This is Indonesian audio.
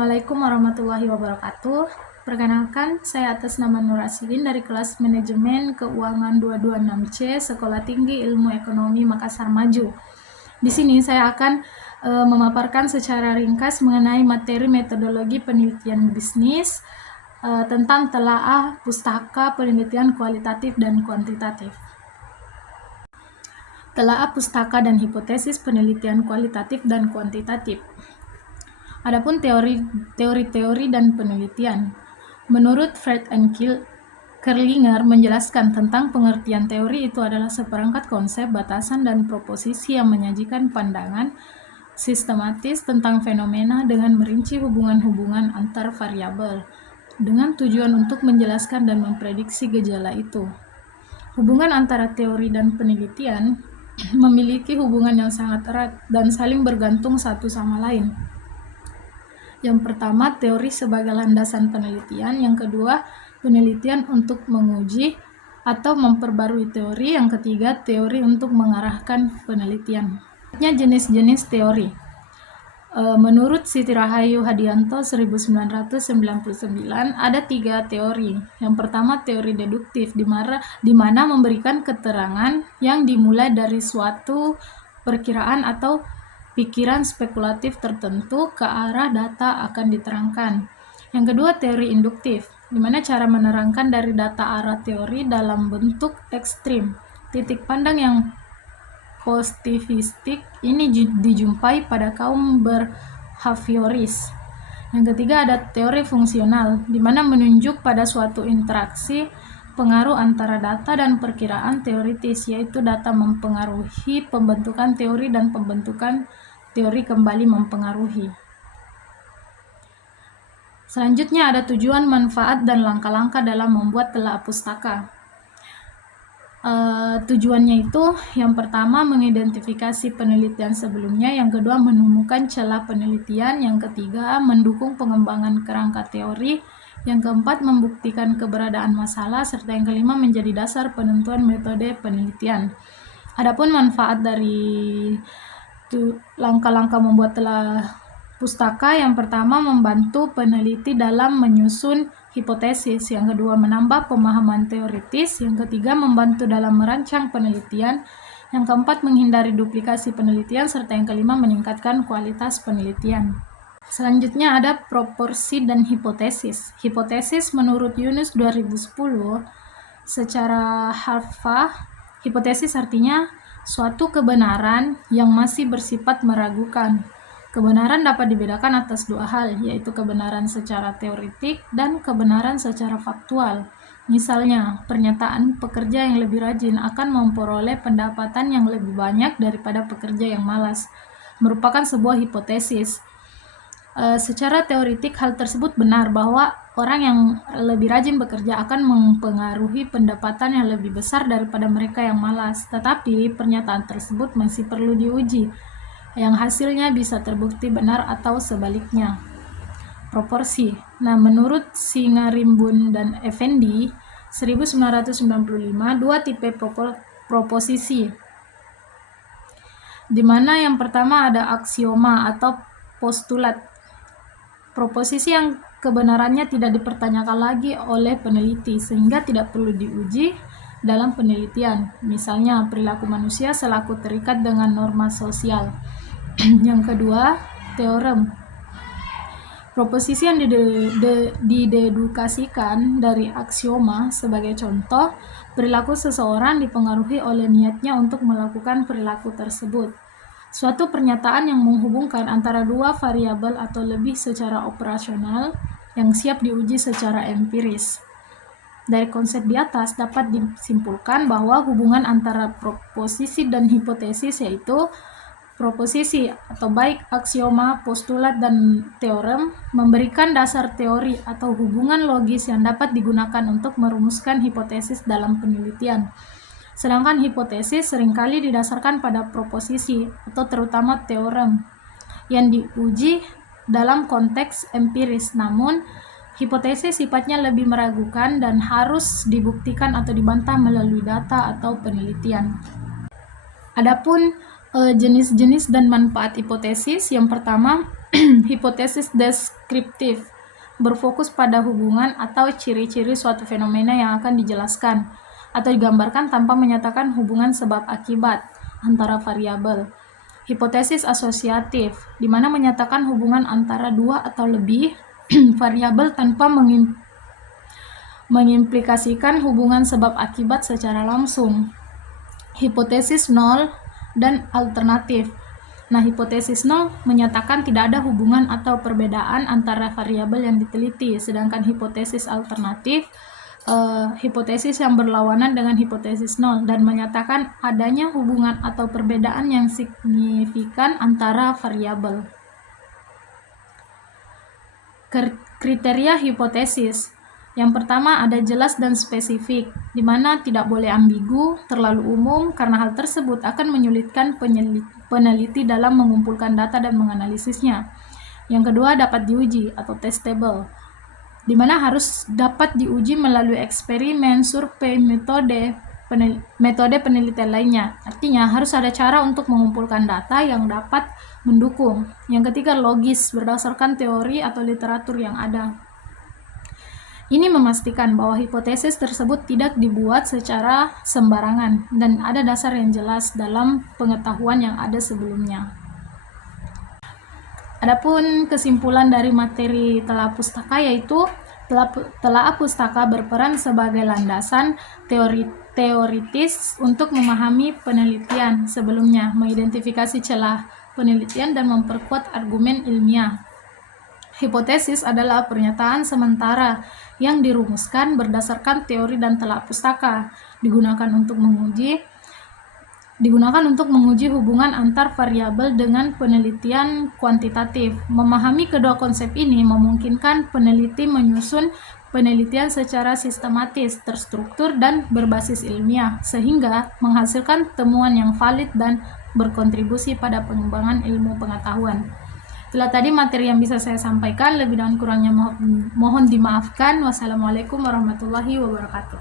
Assalamualaikum warahmatullahi wabarakatuh. Perkenalkan, saya atas nama Nur Asidin dari kelas Manajemen Keuangan 226C Sekolah Tinggi Ilmu Ekonomi Makassar Maju. Di sini saya akan memaparkan secara ringkas mengenai materi metodologi penelitian bisnis tentang telaah pustaka penelitian kualitatif dan kuantitatif. Telaah pustaka dan hipotesis penelitian kualitatif dan kuantitatif. Adapun teori dan penelitian. Menurut Fred and Kerlinger menjelaskan tentang pengertian teori itu adalah seperangkat konsep, batasan, dan proposisi yang menyajikan pandangan sistematis tentang fenomena dengan merinci hubungan-hubungan antar variabel dengan tujuan untuk menjelaskan dan memprediksi gejala itu. Hubungan antara teori dan penelitian memiliki hubungan yang sangat erat dan saling bergantung satu sama lain. Yang pertama, teori sebagai landasan penelitian. Yang kedua, penelitian untuk menguji atau memperbarui teori. Yang ketiga, teori untuk mengarahkan penelitian. Jenis-jenis teori. Menurut Siti Rahayu Hadianto 1999, ada 3 teori. Yang pertama, teori deduktif, di mana memberikan keterangan yang dimulai dari suatu perkiraan atau pikiran spekulatif tertentu ke arah data akan diterangkan. Yang kedua, teori induktif, di mana cara menerangkan dari data arah teori dalam bentuk ekstrim. Titik pandang yang positivistik ini dijumpai pada kaum behavioris. Yang ketiga, ada teori fungsional, di mana menunjuk pada suatu interaksi pengaruh antara data dan perkiraan teoritis, yaitu data mempengaruhi pembentukan teori dan pembentukan teori kembali mempengaruhi. Selanjutnya ada tujuan, manfaat, dan langkah-langkah dalam membuat telaah pustaka. Tujuannya itu, yang pertama mengidentifikasi penelitian sebelumnya, yang kedua menemukan celah penelitian, yang ketiga mendukung pengembangan kerangka teori, yang keempat membuktikan keberadaan masalah, serta yang kelima menjadi dasar penentuan metode penelitian. Adapun manfaat dari langkah-langkah membuat telaah pustaka, yang pertama membantu peneliti dalam menyusun hipotesis, yang kedua menambah pemahaman teoritis, yang ketiga membantu dalam merancang penelitian, yang keempat menghindari duplikasi penelitian, serta yang kelima meningkatkan kualitas penelitian. Selanjutnya ada proporsi dan hipotesis. Hipotesis menurut Yunus 2010 secara harfiah, hipotesis artinya suatu kebenaran yang masih bersifat meragukan. Kebenaran dapat dibedakan atas 2 hal, yaitu kebenaran secara teoretik dan kebenaran secara faktual. Misalnya, pernyataan pekerja yang lebih rajin akan memperoleh pendapatan yang lebih banyak daripada pekerja yang malas merupakan sebuah hipotesis. Secara teoretik, hal tersebut benar bahwa orang yang lebih rajin bekerja akan mempengaruhi pendapatan yang lebih besar daripada mereka yang malas. Tetapi, pernyataan tersebut masih perlu diuji, yang hasilnya bisa terbukti benar atau sebaliknya. Proporsi. Nah, menurut Singarimbun dan Effendi 1995, 2 tipe proposisi, di mana yang pertama ada aksioma atau postulat. Proposisi yang kebenarannya tidak dipertanyakan lagi oleh peneliti, sehingga tidak perlu diuji dalam penelitian. Misalnya, perilaku manusia selaku terikat dengan norma sosial. Yang kedua, teorem. Proposisi yang didedukasikan dari aksioma. Sebagai contoh, perilaku seseorang dipengaruhi oleh niatnya untuk melakukan perilaku tersebut. Suatu pernyataan yang menghubungkan antara 2 variabel atau lebih secara operasional yang siap diuji secara empiris. Dari konsep di atas dapat disimpulkan bahwa hubungan antara proposisi dan hipotesis, yaitu proposisi atau baik aksioma, postulat, dan teorem memberikan dasar teori atau hubungan logis yang dapat digunakan untuk merumuskan hipotesis dalam penelitian. Sedangkan hipotesis seringkali didasarkan pada proposisi atau terutama teorem yang diuji dalam konteks empiris. Namun, hipotesis sifatnya lebih meragukan dan harus dibuktikan atau dibantah melalui data atau penelitian. Adapun jenis-jenis dan manfaat hipotesis, yang pertama Hipotesis deskriptif berfokus pada hubungan atau ciri-ciri suatu fenomena yang akan dijelaskan atau digambarkan tanpa menyatakan hubungan sebab akibat antara variabel. Hipotesis asosiatif, di mana menyatakan hubungan antara dua atau lebih variabel tanpa mengimplikasikan hubungan sebab akibat secara langsung. Hipotesis nol dan alternatif. Nah, hipotesis nol menyatakan tidak ada hubungan atau perbedaan antara variabel yang diteliti, sedangkan hipotesis alternatif hipotesis yang berlawanan dengan hipotesis nol dan menyatakan adanya hubungan atau perbedaan yang signifikan antara variabel. Kriteria hipotesis. Yang pertama ada jelas dan spesifik, di mana tidak boleh ambigu, terlalu umum, karena hal tersebut akan menyulitkan peneliti dalam mengumpulkan data dan menganalisisnya. Yang kedua dapat diuji atau testable, di mana harus dapat diuji melalui eksperimen, survei, metode penelitian lainnya. Artinya harus ada cara untuk mengumpulkan data yang dapat mendukung. Yang ketiga logis, berdasarkan teori atau literatur yang ada. Ini memastikan bahwa hipotesis tersebut tidak dibuat secara sembarangan dan ada dasar yang jelas dalam pengetahuan yang ada sebelumnya. Adapun kesimpulan dari materi telaah pustaka yaitu telaah pustaka berperan sebagai landasan teoritis untuk memahami penelitian sebelumnya, mengidentifikasi celah penelitian dan memperkuat argumen ilmiah. Hipotesis adalah pernyataan sementara yang dirumuskan berdasarkan teori dan telaah pustaka, digunakan untuk menguji hubungan antar variabel dengan penelitian kuantitatif. Memahami kedua konsep ini memungkinkan peneliti menyusun penelitian secara sistematis, terstruktur, dan berbasis ilmiah, sehingga menghasilkan temuan yang valid dan berkontribusi pada pengembangan ilmu pengetahuan. Itulah tadi materi yang bisa saya sampaikan, lebih dan kurangnya mohon dimaafkan. Wassalamualaikum warahmatullahi wabarakatuh.